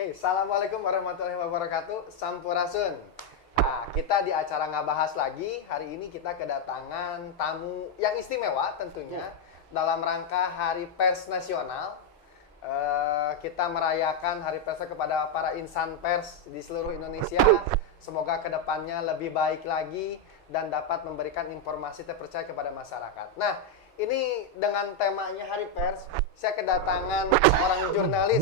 Oke, Assalamualaikum warahmatullahi wabarakatuh. Sampurasun. Nah, kita di acara Ngabahas lagi. Hari ini kita kedatangan tamu yang istimewa tentunya dalam rangka Hari Pers Nasional. Kita merayakan Hari Persnya kepada para insan pers di seluruh Indonesia. Semoga kedepannya lebih baik lagi dan dapat memberikan informasi terpercaya kepada masyarakat. Nah, ini dengan temanya Hari Pers, saya kedatangan seorang jurnalis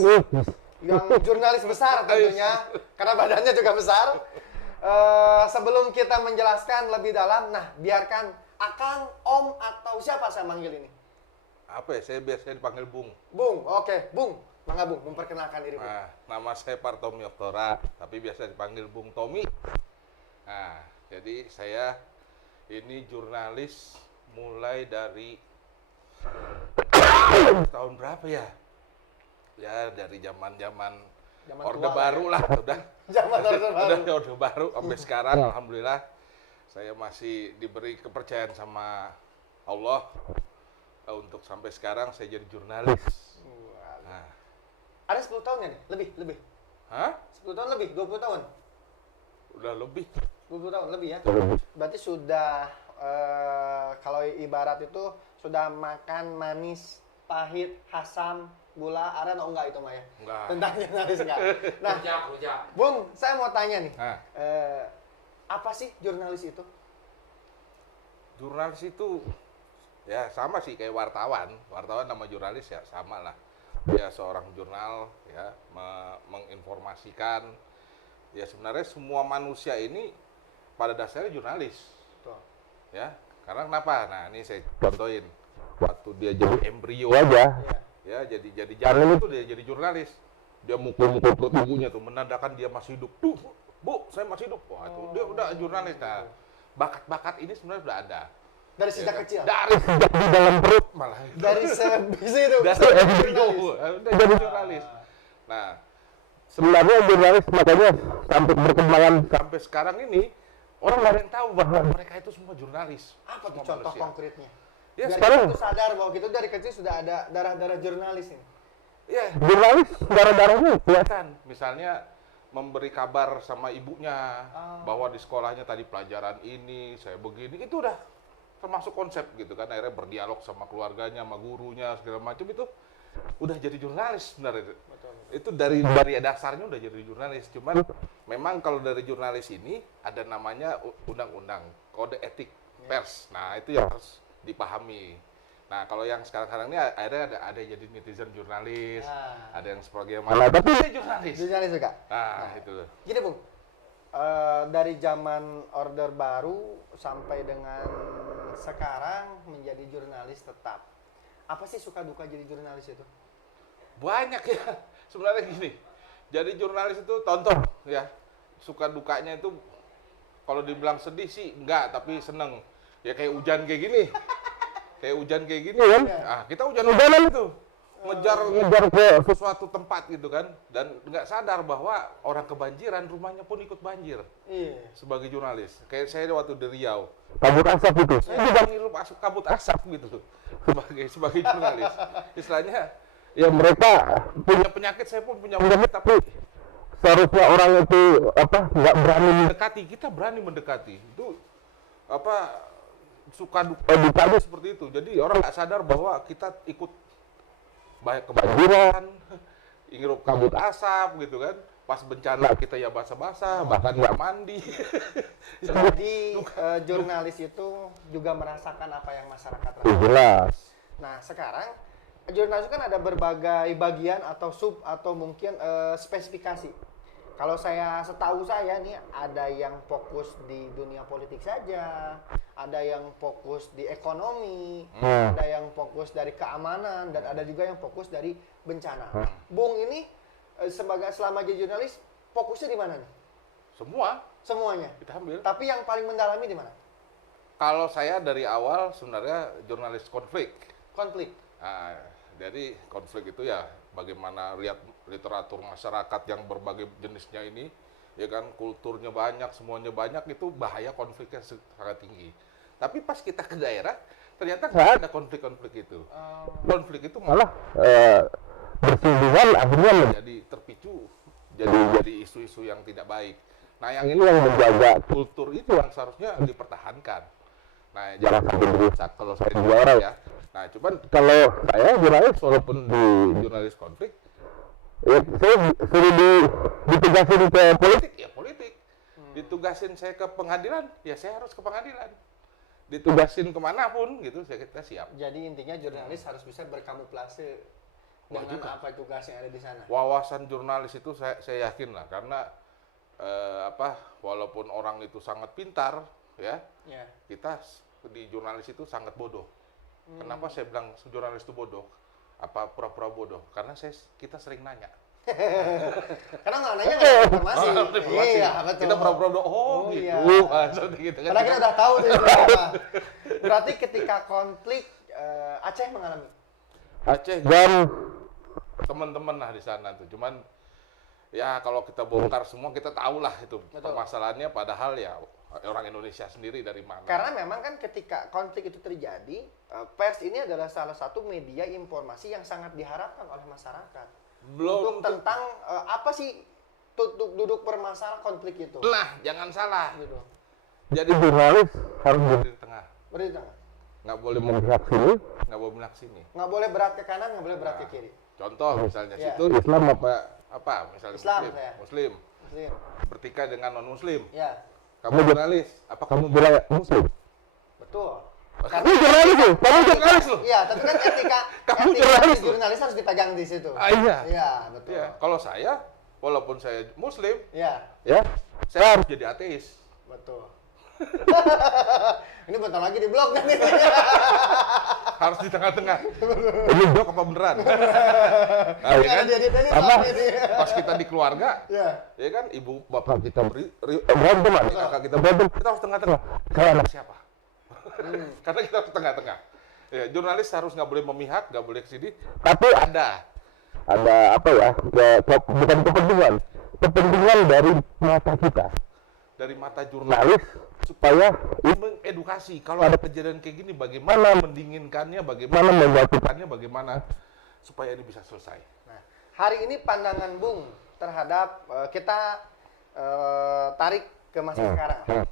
yang jurnalis besar tentunya, karena badannya juga besar. Sebelum kita menjelaskan lebih dalam, nah biarkan Akang, Om, atau siapa saya manggil ini? Apa ya, saya biasanya dipanggil Bung. Bung, oke, Bung. Mangga Bung, memperkenalkan diri Bung. Nah, nama saya Partomi Oktora, tapi biasa dipanggil Bung Tommy. Nah, jadi saya ini jurnalis mulai dari tahun berapa ya? Ya dari zaman Orde Baru lah, udah. Zaman Orde Baru. Udah Orde Baru sampai sekarang, alhamdulillah saya masih diberi kepercayaan sama Allah untuk sampai sekarang saya jadi jurnalis. Nah. Ada 10 tahun ya nih? Lebih. Hah? 10 tahun lebih, 20 tahun. Udah lebih. 20 tahun lebih ya. Berarti sudah kalau ibarat itu sudah makan manis, pahit, asam, gula, aren, oh enggak itu mah ya? Enggak. Tentang jurnalis enggak? Nah, Rujak. Bung, saya mau tanya nih. Nah. Apa sih jurnalis itu? Jurnalis itu ya sama sih kayak wartawan. Wartawan sama jurnalis ya sama lah. Ya seorang jurnal ya menginformasikan. Ya sebenarnya semua manusia ini pada dasarnya jurnalis. Betul. Ya, karena kenapa? Nah, ini saya contohin. Waktu dia jadi embrio aja. Iya. Ya, jadi jalan itu dia jadi jurnalis. Dia mukul-mukul perut ibunya tuh menandakan dia masih hidup. Tuh, Bu, saya masih hidup. Wah, itu dia udah jurnalis. Nah, bakat-bakat ini sebenarnya sudah ada. Dari sejak Ya, kecil? Dari sejak di dalam perut malah. Dari sebisi itu? Dari embrio, udah jadi jurnalis. Nah, sebenarnya jurnalis makanya sampai berkembangan sampai sekarang ini orang nggak ada yang tahu bahwa mereka itu semua jurnalis. Apa tuh semua contoh manusia. konkretnya? Ya, Biar sekarang kita tuh sadar bahwa kita dari kecil sudah ada darah-darah jurnalis ini. ya jurnalis darah-darahnya kelihatan. Misalnya memberi kabar sama ibunya bahwa di sekolahnya tadi pelajaran ini, saya begini, itu udah termasuk konsep gitu kan. Akhirnya berdialog sama keluarganya, sama gurunya, segala macam itu udah jadi jurnalis sebenarnya. Betul. Itu dari dasarnya udah jadi jurnalis. Cuman memang kalau dari jurnalis ini ada namanya undang-undang kode etik pers. Nah, itu yang harus dipahami. Nah, kalau yang sekarang-sekarang ini akhirnya ada jadi netizen jurnalis, ada yang sebagai mana, tapi saya jurnalis. Jurnalis juga? Nah, itu. Gini Bung, dari zaman Orde Baru sampai dengan sekarang menjadi jurnalis tetap. Apa sih suka duka jadi jurnalis itu? Banyak ya, sebenarnya gini. Jadi jurnalis itu contoh ya, suka dukanya itu kalau dibilang sedih sih enggak, tapi seneng. Ya kayak hujan kayak gini. Kayak hujan kayak gini kan. Ah, kita hujan-hujanan itu. Ngejar ke suatu tempat gitu kan, dan nggak sadar bahwa orang kebanjiran rumahnya pun ikut banjir. Iya. Sebagai jurnalis, kayak saya waktu di Riau, kabut asap itu, saya juga ngirup kabut asap gitu sebagai jurnalis. Istilahnya, ya mereka punya penyakit, saya pun punya penyakit, tapi seharusnya orang itu nggak berani mendekati, kita berani mendekati. Itu suka dukanya seperti itu. Jadi orang nggak sadar bahwa kita ikut banyak kebanjiran, ngirup kabut asap gitu kan. Pas bencana kita ya basah-basah, bahkan nggak mandi. Jadi jurnalis itu juga merasakan apa yang masyarakat rasakan. Jelas. Nah sekarang jurnalis kan ada berbagai bagian atau sub atau mungkin spesifikasi. Kalau setahu saya nih ada yang fokus di dunia politik saja, ada yang fokus di ekonomi, ada yang fokus dari keamanan, dan ada juga yang fokus dari bencana. Bung ini selama jadi jurnalis fokusnya di mana nih? Semuanya. Kita ambil. Tapi yang paling mendalami di mana? Kalau saya dari awal sebenarnya jurnalis konflik. Konflik. Nah, jadi konflik itu ya bagaimana lihat literatur masyarakat yang berbagai jenisnya ini, ya kan, kulturnya banyak, semuanya banyak, itu bahaya konfliknya sangat tinggi. Tapi pas kita ke daerah, ternyata nggak ada konflik-konflik itu. Konflik itu malah bersinggungan akhirnya menjadi terpicu jadi isu-isu yang tidak baik. Nah, yang ini yang menjaga kultur itu yang seharusnya dipertahankan. Nah, jangan sampai dirusak kalau saya di daerah ya. Nah, cuman kalau saya jurnalis, walaupun di jurnalis konflik, ya saya suruh ditugasin ke politik, ya politik. Ditugasin saya ke pengadilan, ya saya harus ke pengadilan. Ditugasin kemanapun gitu, kita siap. Jadi intinya jurnalis harus bisa berkamuflase dengan apa tugas yang ada di sana. Wawasan jurnalis itu saya yakin lah, karena walaupun orang itu sangat pintar, ya, kita di jurnalis itu sangat bodoh. Kenapa saya bilang jurnalis itu bodoh? Apa pura-pura bodoh? Karena kita sering nanya. Karena nggak nanya nggak ada informasi. Iya, betul. Kita pura-pura bodoh, gitu. Iya. Seperti gitu kan. Padahal kita udah tahu itu apa. Berarti ketika konflik Aceh mengalami. Aceh dan teman-teman lah di sana tuh. Cuman ya kalau kita bongkar semua kita tahu lah itu permasalahannya, padahal ya orang Indonesia sendiri dari mana. Karena memang kan ketika konflik itu terjadi, pers ini adalah salah satu media informasi yang sangat diharapkan oleh masyarakat. Belum tentang apa sih duduk permasalahan konflik itu. Nah, jangan salah. Gitu. Jadi jurnalis harus berdiri di tengah. Berdiri di tengah. Nggak boleh memihak sini, nggak boleh memihak sini. Nggak boleh berat ke kanan, nggak boleh berat ke kiri. Contoh misalnya situ Islam apa misalnya Islam, Muslim. Bertikai dengan non Muslim. Ya. Kamu jurnalis, apa kamu bilang Muslim? Betul. Kamu jurnalis loh, kamu jurnalis loh. Iya, tapi kan etika jurnalis harus dipegang di situ. Iya. Iya, betul. Iya. Kalau saya, walaupun saya Muslim, ya, saya harus jadi ateis. Betul. Ini bentar lagi di blog kan ini. Harus di tengah-tengah. Ini blog apa beneran? Nah, ya kan? Sama pas kita di keluarga, ya kan ibu bapak kita berantem, kakak kita berantem, kita harus tengah-tengah. Saya anak siapa? Karena kita harus tengah-tengah. Ya, jurnalis harus nggak boleh memihak, nggak boleh kesini. Tapi ada apa ya? Bukan kepentingan dari mata kita, dari mata jurnalis, supaya mengedukasi. Kalau ada kejadian kayak gini, bagaimana mendinginkannya, bagaimana menjatuhkannya, bagaimana supaya ini bisa selesai. Nah, hari ini pandangan Bung terhadap kita tarik ke masa sekarang.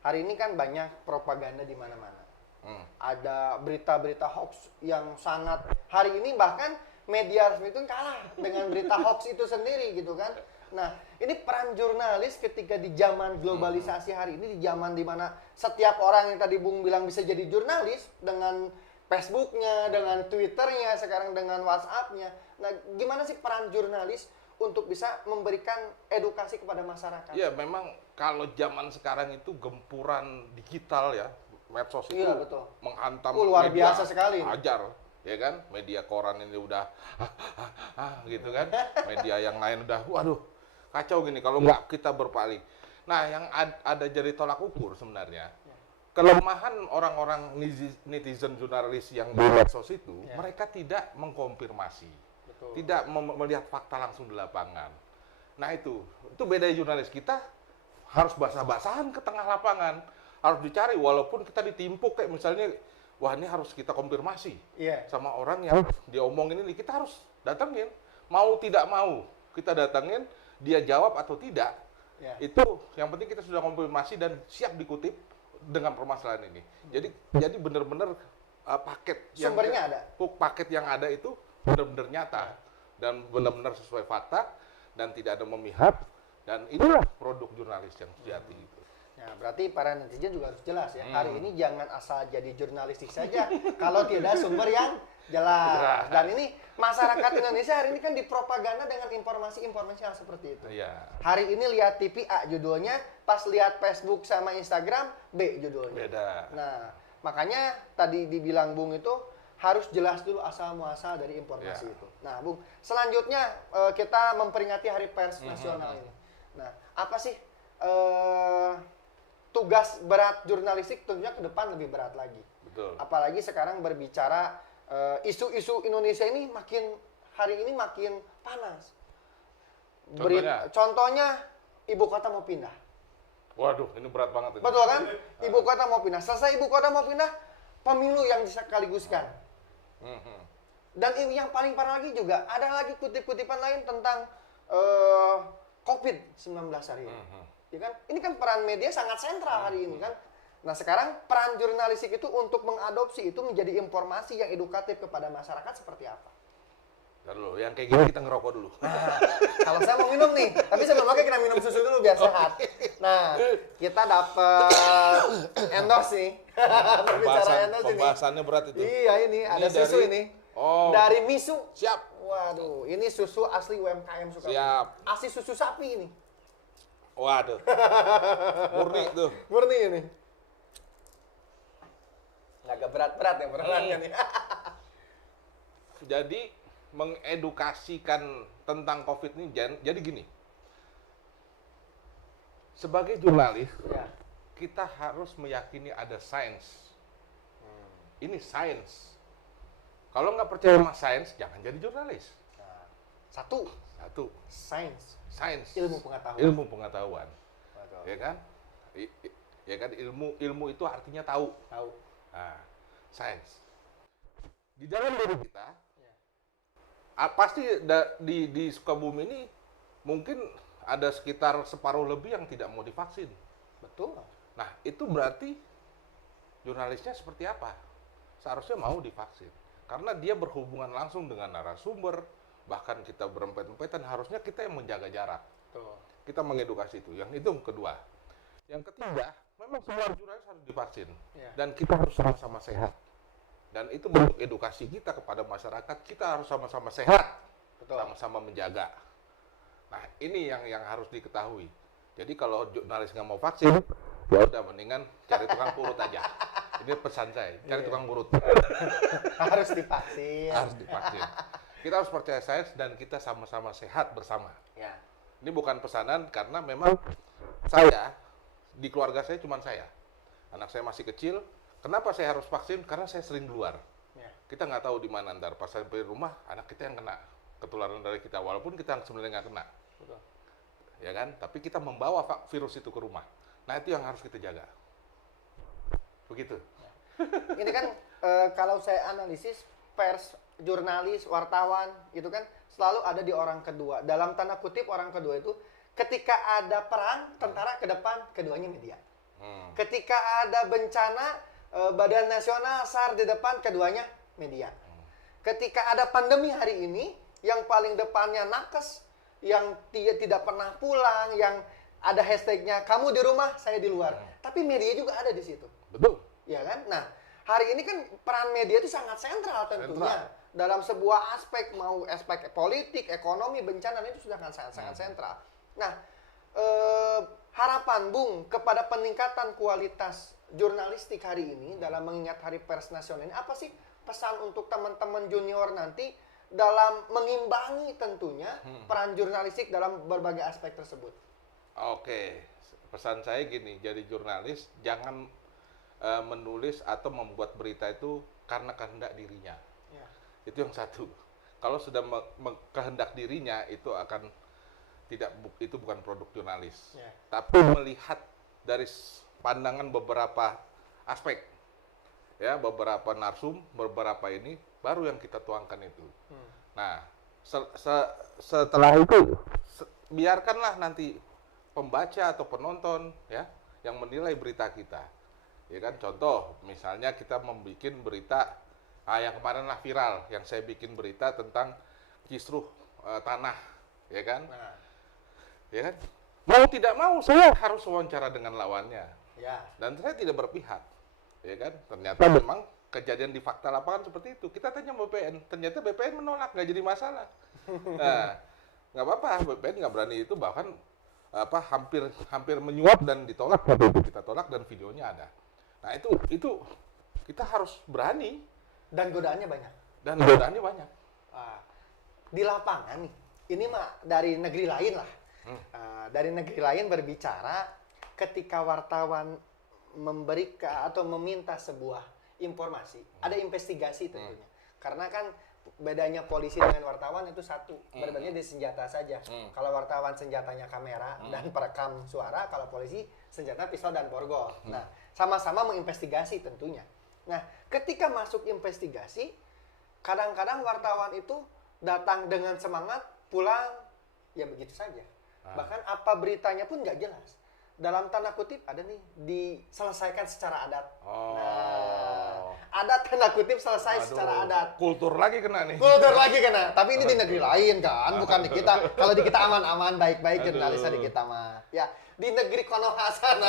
Hari ini kan banyak propaganda di mana-mana. Ada berita-berita hoax yang sangat, hari ini bahkan media resmi itu kalah dengan berita hoax itu sendiri gitu kan. Nah, ini peran jurnalis ketika di zaman globalisasi hari ini, di zaman dimana setiap orang yang tadi Bung bilang bisa jadi jurnalis dengan Facebooknya, dengan Twitternya, sekarang dengan WhatsAppnya. Nah, gimana sih peran jurnalis untuk bisa memberikan edukasi kepada masyarakat? Ya, memang kalau zaman sekarang itu gempuran digital ya, medsos itu menghantam luar media, biasa sekali. Ajar, ya kan? Media koran ini udah gitu kan? Media yang lain udah, waduh, kacau gini kalau nggak kita berpaling. Nah, yang ada jadi tolak ukur sebenarnya. Kelemahan orang-orang netizen jurnalis yang di medsos itu, mereka tidak mengkonfirmasi, tidak melihat fakta langsung di lapangan. Nah itu beda jurnalis kita, harus basah-basahan ke tengah lapangan, harus dicari walaupun kita ditimpuk kayak misalnya, wah ini harus kita konfirmasi sama orang yang diomongin ini, kita harus datangin, mau tidak mau kita datangin, dia jawab atau tidak, itu yang penting kita sudah konfirmasi dan siap dikutip dengan permasalahan ini. Jadi benar-benar paket sumbernya ada. Paket yang ada itu benar-benar nyata dan benar-benar sesuai fakta dan tidak ada memihak, dan inilah produk jurnalis yang sejati itu. Nah, berarti para netizen juga harus jelas ya. Hari ini jangan asal jadi jurnalistik saja kalau tidak sumber yang jelas. Dan ini masyarakat Indonesia hari ini kan dipropaganda dengan informasi-informasi yang seperti itu. Hari ini lihat TV A judulnya, pas lihat Facebook sama Instagram B judulnya. Beda. Nah, makanya tadi dibilang Bung itu harus jelas dulu asal muasal dari informasi itu. Nah, Bung, selanjutnya kita memperingati Hari Pers Nasional ini. Nah, apa sih tugas berat jurnalistik? Tentunya ke depan lebih berat lagi. Betul. Apalagi sekarang berbicara isu-isu Indonesia ini hari ini makin panas. Contohnya ibu kota mau pindah. Waduh, ini berat banget ini. Betul kan? Ibu kota mau pindah. Selesai ibu kota mau pindah, pemilu yang disekaliguskan. Dan yang paling parah lagi juga, ada lagi kutip-kutipan lain tentang COVID-19 hari ini. Ya kan? Ini kan peran media sangat sentral hari ini kan. Nah, sekarang peran jurnalistik itu untuk mengadopsi itu menjadi informasi yang edukatif kepada masyarakat seperti apa? Ntar dulu, yang kayak gini kita ngerokok dulu. Nah, kalau saya mau minum nih, tapi sebelumnya kita minum susu dulu biar sehat. Nah, kita dapat endorse nih. Berbicara endorse ini. Pembahasannya berat itu. Iya ini ada Ini susu dari- ini. Oh. Dari Misu. Siap. Waduh, ini susu asli UMKM Sukabumi. Siap. Asli susu sapi ini. Waduh. Murni tuh. Murni ini. Agak berat-berat ya benerannya nih. Jadi mengedukasikan tentang COVID ini jadi gini. Sebagai jurnalis, Ya. kita harus meyakini ada sains. Ini sains. Kalau nggak percaya sama sains, jangan jadi jurnalis. Nah, satu, Satu, sains, sains. ilmu pengetahuan. Ilmu pengetahuan. Betul. Ya kan? Ya kan ilmu itu artinya tahu. Tahu. Nah, sains. Di dalam diri kita, Ya. pasti di Sukabumi ini mungkin ada sekitar separuh lebih yang tidak mau divaksin. Betul. Nah, itu berarti jurnalisnya seperti apa? Seharusnya mau divaksin. Karena dia berhubungan langsung dengan narasumber, bahkan kita berempet-empetan, harusnya kita yang menjaga jarak. Betul. Kita mengedukasi itu. Yang itu kedua. Yang ketiga, memang semua jurnalis harus divaksin. Ya. Dan kita harus sama-sama sehat. Dan itu bentuk edukasi kita kepada masyarakat, kita harus sama-sama sehat. Betul. Sama-sama menjaga. Nah, ini yang harus diketahui. Jadi kalau jurnalis nggak mau vaksin, ya udah mendingan cari tukang urut aja. Ini pesan saya, cari tukang urut. Harus divaksin. Harus divaksin. Kita harus percaya sains dan kita sama-sama sehat bersama. Ya. Ini bukan pesanan karena memang saya, di keluarga saya cuma saya. Anak saya masih kecil. Kenapa saya harus vaksin? Karena saya sering keluar. Ya. Kita nggak tahu di mana ntar pas sampai rumah anak kita yang kena ketularan dari kita, walaupun kita sebenarnya nggak kena, Betul. ya kan? Tapi kita membawa virus itu ke rumah. Nah, itu yang harus kita jaga. Begitu. Ini kan kalau saya analisis pers, jurnalis, wartawan itu kan selalu ada di orang kedua. Dalam tanda kutip orang kedua itu ketika ada perang tentara ke depan, keduanya media. Ketika ada bencana Badan Nasional SAR di depan, keduanya media. Ketika ada pandemi hari ini, yang paling depannya nakes, yang tidak pernah pulang, yang ada hashtagnya kamu di rumah, saya di luar. Tapi media juga ada di situ. Betul. Ya kan? Nah, hari ini kan peran media itu sangat sentral tentunya. Dalam sebuah aspek, mau aspek politik, ekonomi, bencana, itu sudah sangat sentral. Nah, harapan Bung kepada peningkatan kualitas jurnalistik hari ini dalam mengingat Hari Pers Nasional ini, apa sih pesan untuk teman-teman junior nanti dalam mengimbangi tentunya peran jurnalistik dalam berbagai aspek tersebut? Oke, pesan saya gini, jadi jurnalis jangan menulis atau membuat berita itu karena kehendak dirinya. Ya. Itu yang satu. Kalau sudah kehendak dirinya itu akan itu bukan produk jurnalis. Ya. Tapi melihat dari pandangan beberapa aspek, ya beberapa narsum, beberapa ini baru yang kita tuangkan itu. Nah, setelah itu biarkanlah nanti pembaca atau penonton ya yang menilai berita kita. Ya kan, contoh misalnya kita membuat berita yang kemarin lah viral, yang saya bikin berita tentang kisruh tanah, ya kan? Nah, Ya kan? Mau tidak mau saya harus wawancara dengan lawannya. ya. Dan saya tidak berpihak. Ya kan? Ternyata memang kejadian di fakta lapangan seperti itu. Kita tanya BPN, ternyata BPN menolak, nggak jadi masalah. Nah, nggak apa-apa, BPN nggak berani itu, bahkan hampir menyuap dan ditolak waktu itu kita tolak dan videonya ada. Nah, itu kita harus berani Dan godaannya banyak. dan godaannya banyak. Di lapangan nih, ini mah dari negeri lain lah. Dari negeri lain berbicara ketika wartawan memberikan atau meminta sebuah informasi, ada investigasi tentunya. Karena kan bedanya polisi dengan wartawan itu satu, berbeda di senjata saja. Kalau wartawan senjatanya kamera dan perekam suara, kalau polisi senjata pistol dan borgol. Nah, sama-sama menginvestigasi tentunya. Nah, ketika masuk investigasi, kadang-kadang wartawan itu datang dengan semangat, pulang ya begitu saja. Bahkan apa beritanya pun nggak jelas. Dalam tanda kutip ada nih diselesaikan secara adat. Nah, adat tanda kutip selesai secara adat. Kultur lagi kena nih. Kultur lagi kena. Tapi ini di negeri lain kan, bukan di kita. Kalau di kita aman-aman, baik-baik jurnalisnya di kita mah. Ya, di negeri Konoha sana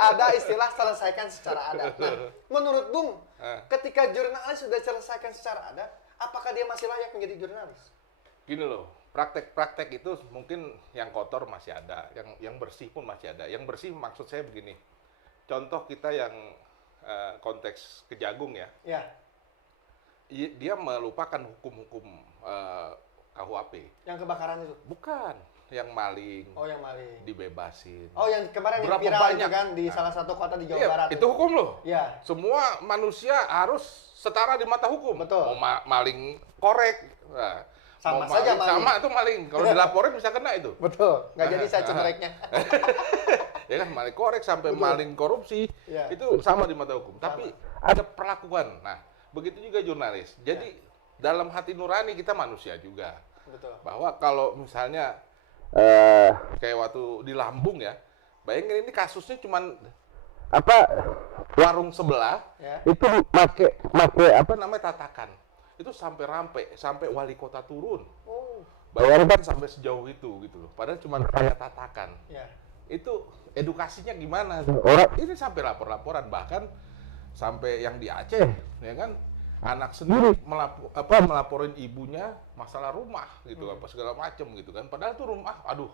ada istilah selesaikan secara adat. Nah, menurut Bung, ketika jurnalis sudah selesaikan secara adat, apakah dia masih layak menjadi jurnalis? Gini loh, praktek-praktek itu mungkin yang kotor masih ada, yang bersih pun masih ada. Yang bersih maksud saya begini, contoh kita yang konteks Kejagung ya, Ya, dia melupakan hukum-hukum KUHP. yang kebakaran itu. Bukan, yang maling, Oh, yang maling. dibebasin. Oh, yang kemarin yang Berapa viral itu banyak? kan di salah satu kota di Jawa Iya, Barat. itu hukum loh. Ya, Semua manusia harus setara di mata hukum. Betul. Mau maling korek, nah, Sama mau saja maling. maling. Sama itu maling. Kalau dilaporin bisa kena itu. betul. Nggak jadi saya cemereknya. Ya kan, maling korek sampai maling korupsi, Iya. itu sama di mata hukum. Tapi ada perlakuan. Nah, begitu juga jurnalis. Jadi dalam hati nurani kita manusia juga. Betul. Bahwa kalau misalnya kayak waktu di Lambung ya, bayangin ini kasusnya cuman warung sebelah Ya. itu make apa namanya tatakan. Itu sampai sampai wali kota turun. Oh, Bayangkan sampai sejauh itu gitu loh. Padahal cuma hanya tatakan. ya. Itu edukasinya gimana? Orang ini sampai lapor-laporan, bahkan sampai yang di Aceh, ya kan, anak sendiri melaporin ibunya masalah rumah gitu, apa segala macem gitu kan. Padahal tuh rumah, aduh,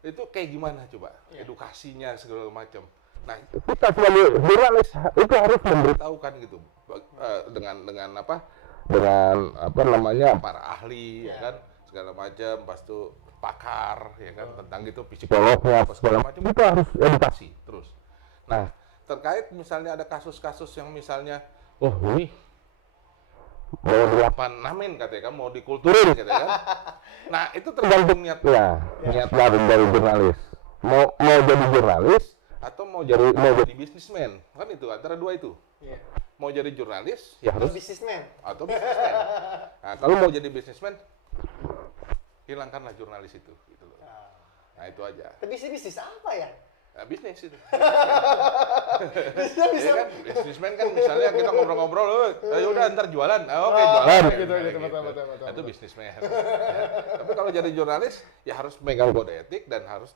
itu kayak gimana coba edukasinya segala macam. Nah, kita sebagai jurnalis itu harus memberitahukan gitu dengan apa namanya para ahli ya kan segala macam, pas itu pakar ya kan tentang gitu psikolognya apa segala macam, itu harus edukasi terus. Nah, terkait misalnya ada kasus-kasus yang misalnya ini mau dilapan katanya kan, mau dikulturin katanya kan. Nah, itu tergantung niatnya, niat dari jurnalis. Mau jadi jurnalis atau mau jadi bisnismen, kan itu antara dua itu. Iya. Mau jadi jurnalis ya Atau harus bisnismen. atau bisnismen. Nah, kalau mau jadi bisnismen, hilangkanlah jurnalis itu gitu loh. Nah, itu aja. Tapi bisnis apa ya? Nah, bisnis itu. Bisnisnya bisa. Iya kan, bisnismen kan misalnya kita ngobrol-ngobrol, ya udah ntar jualan. Oke, jualan. gitu, Nah, betul. Itu bisnismen. Ya. Tapi kalau jadi jurnalis, ya harus megang kode etik dan harus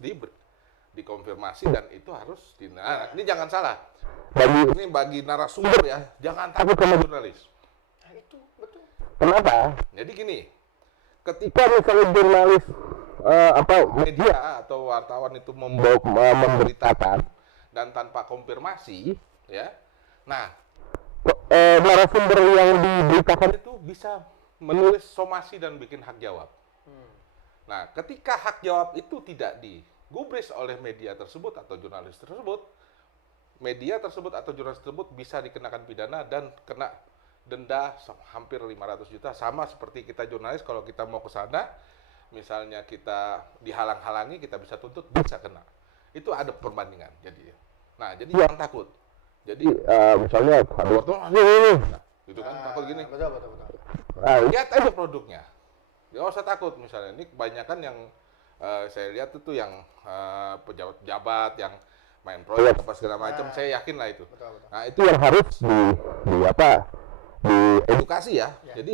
dikonfirmasi dan itu harus nah, ini jangan salah. Bagi narasumber ya, jangan takut sama jurnalis. Nah, itu betul. Kenapa? Jadi gini, ketika misalnya jurnalis media atau wartawan itu memberitakan dan tanpa konfirmasi, ya, nah narasumber yang diberitakan itu bisa menulis somasi dan bikin hak jawab. Nah, ketika hak jawab itu tidak digubris oleh media tersebut atau jurnalis tersebut, media tersebut atau jurnalis tersebut bisa dikenakan pidana dan kena denda hampir 500 juta, sama seperti kita jurnalis kalau kita mau ke sana misalnya kita dihalang-halangi, kita bisa tuntut, bisa kena. Itu ada perbandingan jadi. Nah, jadi jangan takut. Jadi misalnya ada waktu nah, gitu kan takut gini. Betul. Nah, lihat aja produknya. Jangan usah takut, misalnya ini kebanyakan yang saya lihat itu yang pejabat-pejabat yang main proyek apa segala macam, saya yakin lah itu. Betul. Nah, itu yang harus diedukasi ya. Jadi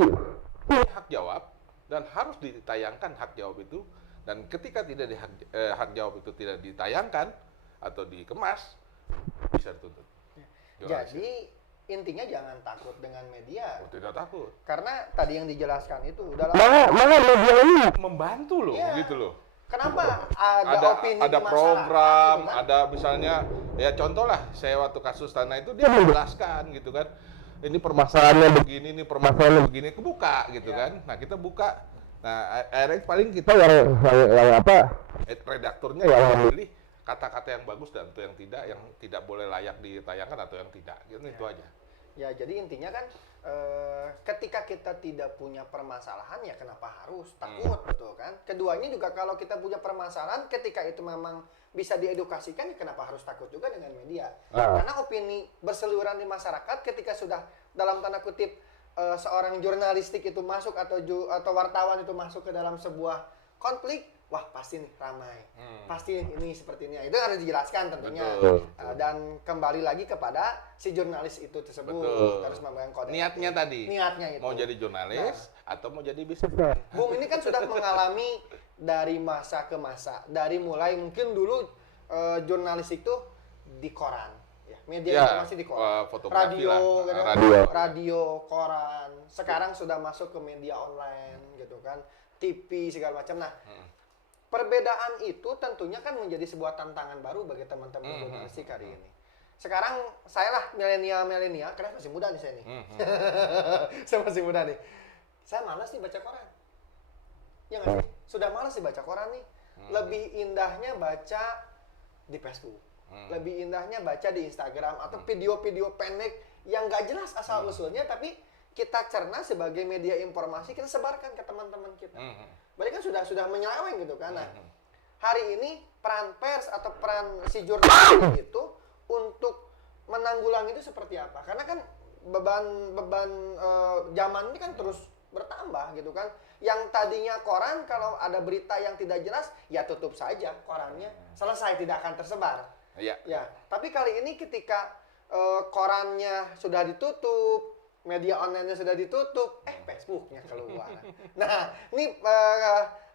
punya hak jawab dan harus ditayangkan hak jawab itu, dan ketika tidak hak jawab itu tidak ditayangkan atau dikemas, bisa dituntut. Jadi intinya jangan takut dengan media. Oh, tidak takut. Karena tadi yang dijelaskan itu dalam Malah media ini membantu loh, Iya. gitu loh. Kenapa ada opini Ada di program, masyarakat, gitu kan? ada misalnya ya contoh lah, saya waktu kasus tanah itu dia menjelaskan gitu kan. Ini permasalahannya begini, ini permasalahannya begini, kebuka gitu kan. Nah, kita buka. Nah, akhirnya paling kita yang redakturnya yang memilih kata-kata yang bagus dan itu yang tidak boleh layak ditayangkan atau yang tidak. Gitu, itu aja. Ya, jadi intinya kan ketika kita tidak punya permasalahan ya kenapa harus takut, betul kan? Keduanya juga kalau kita punya permasalahan ketika itu memang bisa diedukasikan ya kenapa harus takut juga dengan media? Karena opini berseliweran di masyarakat ketika sudah dalam tanda kutip seorang jurnalistik itu masuk atau wartawan itu masuk ke dalam sebuah konflik, wah pasti nih ramai, pasti ini seperti ini. Itu harus dijelaskan tentunya. Betul. Dan kembali lagi kepada si jurnalis itu tersebut Betul. harus memegang kode Niatnya etik. tadi. Niatnya itu. Mau jadi jurnalis atau mau jadi bisnismen. Bung ini kan sudah mengalami dari masa ke masa, dari mulai mungkin dulu jurnalis itu di koran, ya, media informasi di koran, fotografi radio, lah. gitu, radio, koran. Sekarang sudah masuk ke media online, gitu kan, TV segala macam. Nah, perbedaan itu tentunya kan menjadi sebuah tantangan baru bagi teman-teman jurnalistik hari ini. Sekarang saya lah milenial, karena masih muda nih saya nih. Saya masih muda nih. Saya malas nih baca koran. Ya nggak sih? Sudah malas sih baca koran nih. Lebih indahnya baca di Facebook. Lebih indahnya baca di Instagram atau video-video pendek yang nggak jelas asal-usulnya, tapi kita cerna sebagai media informasi, kita sebarkan ke teman-teman kita. Berarti kan sudah menyeleweng gitu kan. Nah, hari ini peran pers atau peran si jurnalis itu untuk menanggulangi itu seperti apa? Karena kan beban zaman ini kan terus bertambah gitu kan. Yang tadinya koran kalau ada berita yang tidak jelas ya tutup saja korannya, selesai, tidak akan tersebar. Iya. Ya, tapi kali ini ketika korannya sudah ditutup, media online-nya sudah ditutup, Facebooknya keluar. Nah, ini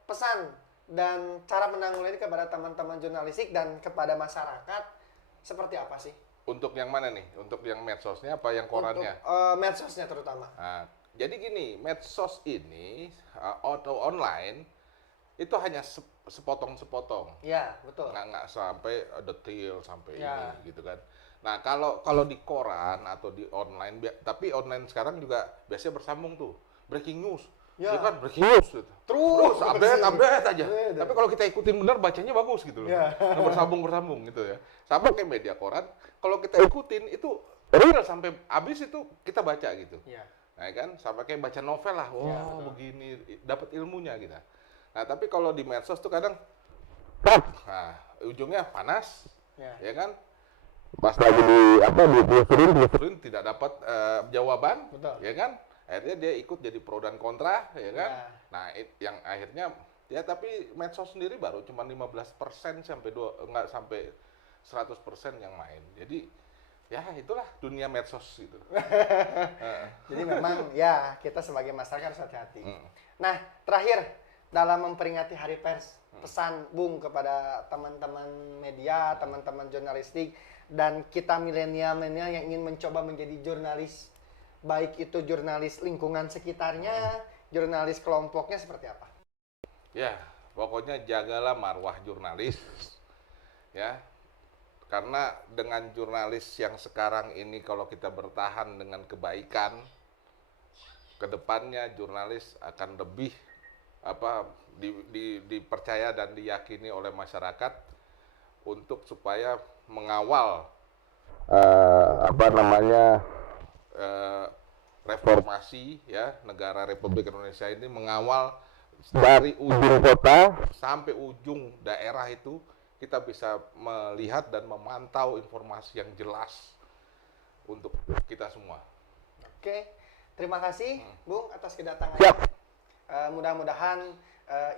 pesan dan cara menanggulangi kepada teman-teman jurnalistik dan kepada masyarakat seperti apa sih? Untuk yang mana nih? Untuk yang medsosnya apa yang korannya? Untuk medsosnya terutama. Nah, jadi gini, medsos ini atau online itu hanya sepotong-sepotong. Ya, betul. Nggak sampai detail sampai Ya. ini gitu kan. Nah, kalau di koran atau di online, tapi online sekarang juga biasanya bersambung tuh, breaking news. Ya. Kan breaking news gitu. Terus update aja. Beda. Tapi kalau kita ikutin benar, bacanya bagus gitu loh. Ya. Nah, bersambung gitu ya. Sama kayak media koran, kalau kita ikutin itu real sampai habis itu kita baca gitu. Ya. Nah, kan sampai kayak baca novel lah. Wah, Ya, betul. begini dapat ilmunya kita. Nah, tapi kalau di medsos tuh kadang ujungnya panas. Ya kan? Pas lagi ditelusurin tidak dapat jawaban. Betul. Ya kan? Akhirnya dia ikut jadi pro dan kontra, ya kan? Ya. Nah, yang akhirnya ya tapi medsos sendiri baru cuma 15% sampai nggak sampai 100% yang main. Jadi ya itulah dunia medsos gitu. Jadi memang ya kita sebagai masyarakat harus hati-hati. Nah, terakhir dalam memperingati Hari Pers, pesan Bung kepada teman-teman media, teman-teman jurnalistik, dan kita milenial yang ingin mencoba menjadi jurnalis, baik itu jurnalis lingkungan sekitarnya, jurnalis kelompoknya seperti apa? Ya, pokoknya jagalah marwah jurnalis, ya. Karena dengan jurnalis yang sekarang ini kalau kita bertahan dengan kebaikan, kedepannya jurnalis akan lebih dipercaya dan diyakini oleh masyarakat untuk supaya mengawal reformasi ya negara Republik Indonesia ini, mengawal dari ujung kota sampai ujung daerah itu kita bisa melihat dan memantau informasi yang jelas untuk kita semua. Oke, terima kasih Bung atas kedatangannya. Siap. Mudah-mudahan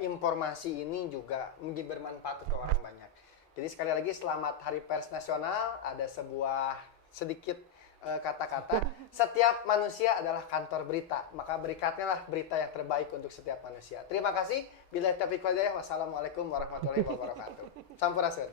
informasi ini juga menjadi bermanfaat untuk orang banyak. Jadi sekali lagi selamat Hari Pers Nasional. Ada sebuah sedikit kata-kata, setiap manusia adalah kantor berita, maka berikanlah berita yang terbaik untuk setiap manusia. Terima kasih. Billahi taufiq wal hidayah. Wassalamualaikum warahmatullahi wabarakatuh. Sampurasun.